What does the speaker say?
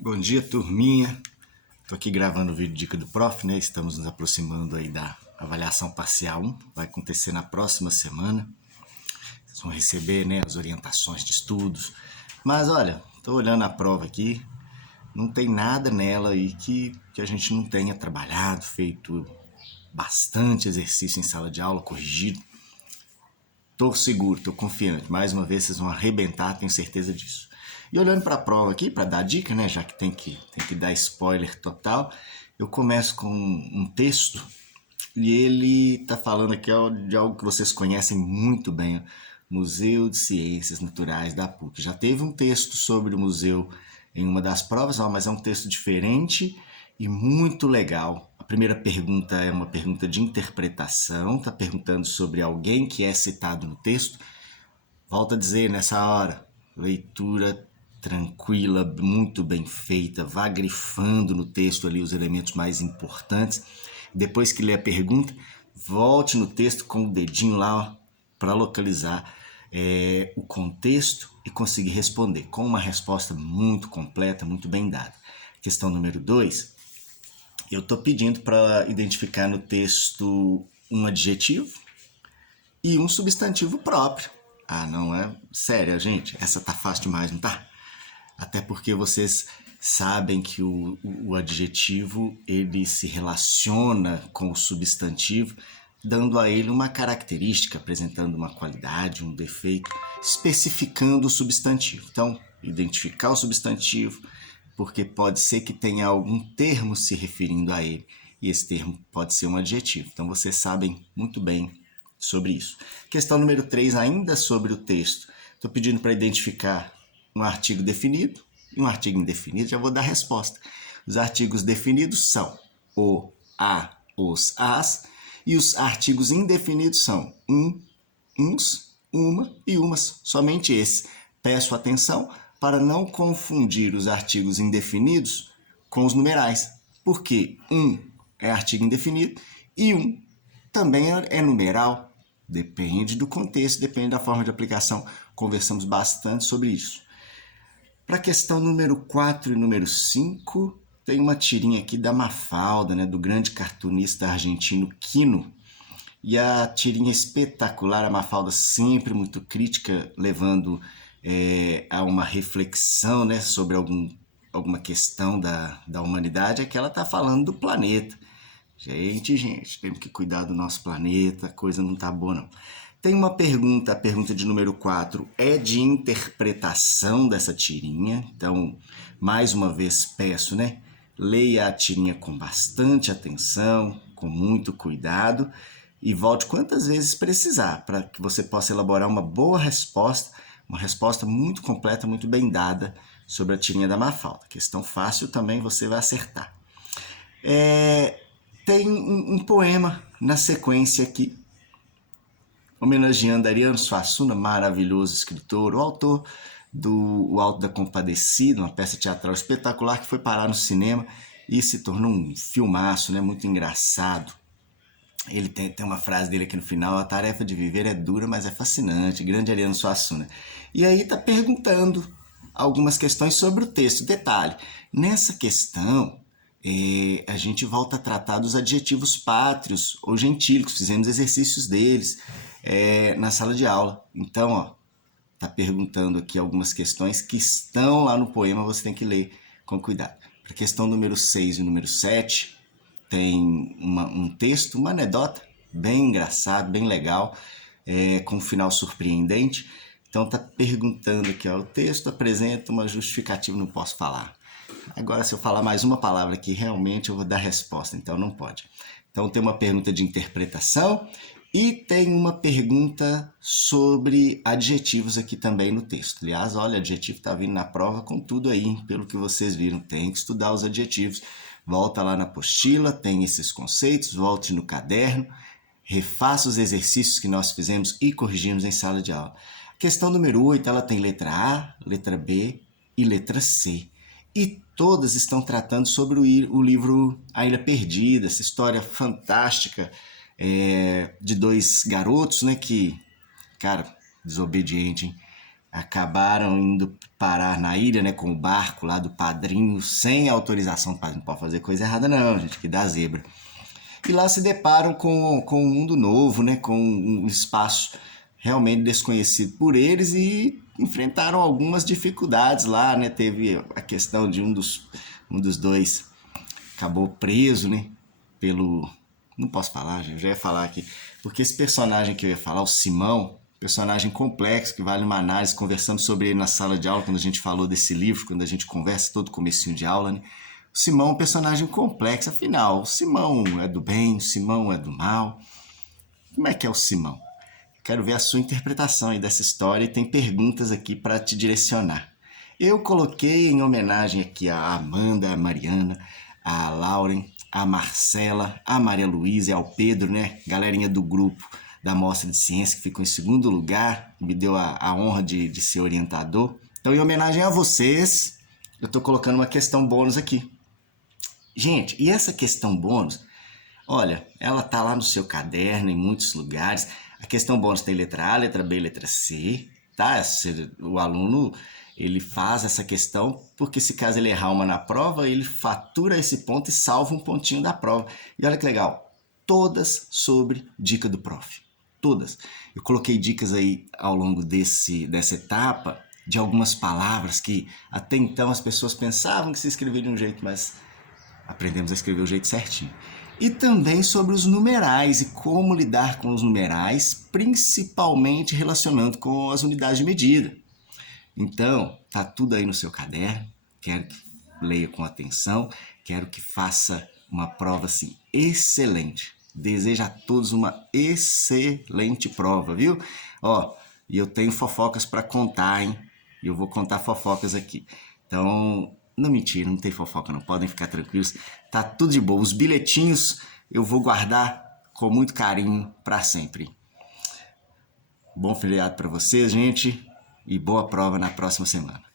Bom dia, turminha. Tô aqui gravando o vídeo Dica do Prof, né? Estamos nos aproximando aí da avaliação parcial 1. Vai acontecer na próxima semana. Vocês vão receber, né, as orientações de estudos. Mas olha, tô olhando a prova aqui. Não tem nada nela aí que a gente não tenha trabalhado, feito bastante exercício em sala de aula, corrigido. Tô seguro, tô confiante. Mais uma vez vocês vão arrebentar, tenho certeza disso. E olhando para a prova aqui, para dar dica, né, já que tem que dar spoiler total, eu começo com um texto e ele tá falando aqui de algo que vocês conhecem muito bem, Museu de Ciências Naturais da PUC. Já teve um texto sobre o museu em uma das provas, mas é um texto diferente e muito legal. A primeira pergunta é uma pergunta de interpretação, está perguntando sobre alguém que é citado no texto. Volto a dizer, nessa hora, leitura tranquila, muito bem feita, vá grifando no texto ali os elementos mais importantes. Depois que lê a pergunta, volte no texto com o dedinho lá para localizar o contexto e conseguir responder com uma resposta muito completa, muito bem dada. Questão número 2, eu estou pedindo para identificar no texto um adjetivo e um substantivo próprio. Ah, não é? Sério, gente, essa tá fácil demais, não tá? Até porque vocês sabem que o adjetivo ele se relaciona com o substantivo, dando a ele uma característica, apresentando uma qualidade, um defeito, especificando o substantivo. Então, identificar o substantivo, porque pode ser que tenha algum termo se referindo a ele, e esse termo pode ser um adjetivo. Então, vocês sabem muito bem sobre isso. Questão número 3, ainda sobre o texto. Estou pedindo para identificar um artigo definido e um artigo indefinido. Já vou dar a resposta. Os artigos definidos são o, a, os, as. E os artigos indefinidos são uns, uma e umas. Somente esse. Peço atenção para não confundir os artigos indefinidos com os numerais. Porque é artigo indefinido e também é numeral. Depende do contexto, depende da forma de aplicação. Conversamos bastante sobre isso. Para a questão número 4 e número 5, tem uma tirinha aqui da Mafalda, né, do grande cartunista argentino Quino. E a tirinha espetacular, a Mafalda sempre muito crítica, levando a uma reflexão, né, sobre alguma questão da humanidade, é que ela está falando do planeta. Gente, temos que cuidar do nosso planeta, a coisa não tá boa não. Tem uma pergunta, a pergunta de número 4 é de interpretação dessa tirinha, então, mais uma vez peço, né? Leia a tirinha com bastante atenção, com muito cuidado e volte quantas vezes precisar para que você possa elaborar uma boa resposta, uma resposta muito completa, muito bem dada sobre a tirinha da Mafalda. Questão fácil também você vai acertar. Tem um poema na sequência aqui, homenageando Ariano Suassuna, maravilhoso escritor, o autor do O Alto da Compadecida, uma peça teatral espetacular que foi parar no cinema e se tornou um filmaço, né, muito engraçado. Ele tem uma frase dele aqui no final: a tarefa de viver é dura, mas é fascinante. Grande Ariano Suassuna. E aí tá perguntando algumas questões sobre o texto. Detalhe, nessa questão a gente volta a tratar dos adjetivos pátrios ou gentílicos, fizemos exercícios deles na sala de aula. Então, ó, tá perguntando aqui algumas questões que estão lá no poema, você tem que ler com cuidado. Para a questão número 6 e número 7, tem um texto, uma anedota bem engraçado, bem legal, com um final surpreendente. Então tá perguntando aqui, ó, o texto apresenta uma justificativa, não posso falar. Agora, se eu falar mais uma palavra aqui, realmente eu vou dar resposta, então não pode. Então tem uma pergunta de interpretação e tem uma pergunta sobre adjetivos aqui também no texto. Aliás, olha, adjetivo está vindo na prova com tudo aí, pelo que vocês viram. Tem que estudar os adjetivos. Volta lá na apostila, tem esses conceitos, volte no caderno, refaça os exercícios que nós fizemos e corrigimos em sala de aula. Questão número 8, ela tem letra A, letra B e letra C. E todas estão tratando sobre o livro A Ilha Perdida, essa história fantástica de dois garotos, né, que, cara, desobediente, hein? acabaram indo parar na ilha, né, com o barco lá do padrinho, sem autorização do padrinho. Não pode fazer coisa errada não, gente, que dá zebra. E lá se deparam com um mundo novo, né, com um espaço realmente desconhecido por eles e enfrentaram algumas dificuldades lá, né? Teve a questão de um dos dois acabou preso, né, pelo... Não posso falar, gente, eu já ia falar aqui. Porque esse personagem que eu ia falar, o Simão, personagem complexo, que vale uma análise, conversando sobre ele na sala de aula, quando a gente falou desse livro, quando a gente conversa todo comecinho de aula, né? O Simão é um personagem complexo, afinal, o Simão é do bem, o Simão é do mal. Como é que é o Simão? Quero ver a sua interpretação aí dessa história e tem perguntas aqui para te direcionar. Eu coloquei em homenagem aqui a Amanda, a Mariana, a Lauren, a Marcela, a Maria Luísa e ao Pedro, né? Galerinha do grupo da Mostra de Ciência que ficou em segundo lugar, me deu a honra de ser orientador. Então, em homenagem a vocês, eu estou colocando uma questão bônus aqui. Gente, e essa questão bônus, olha, ela tá lá no seu caderno, em muitos lugares. A questão bônus tem letra A, letra B, letra C, tá? O aluno, ele faz essa questão porque se caso ele errar uma na prova, ele fatura esse ponto e salva um pontinho da prova. E olha que legal, todas sobre dica do prof. Todas. Eu coloquei dicas aí ao longo dessa etapa de algumas palavras que até então as pessoas pensavam que se escrevia de um jeito, mas aprendemos a escrever o jeito certinho. E também sobre os numerais e como lidar com os numerais, principalmente relacionando com as unidades de medida. Então, tá tudo aí no seu caderno. Quero que leia com atenção, quero que faça uma prova assim excelente. Desejo a todos uma excelente prova, viu? Ó, e eu tenho fofocas para contar, hein? E eu vou contar fofocas aqui. Então, não mentira, não tem fofoca não, podem ficar tranquilos. Tá tudo de boa. Os bilhetinhos eu vou guardar com muito carinho para sempre. Bom feriado para vocês, gente, e boa prova na próxima semana.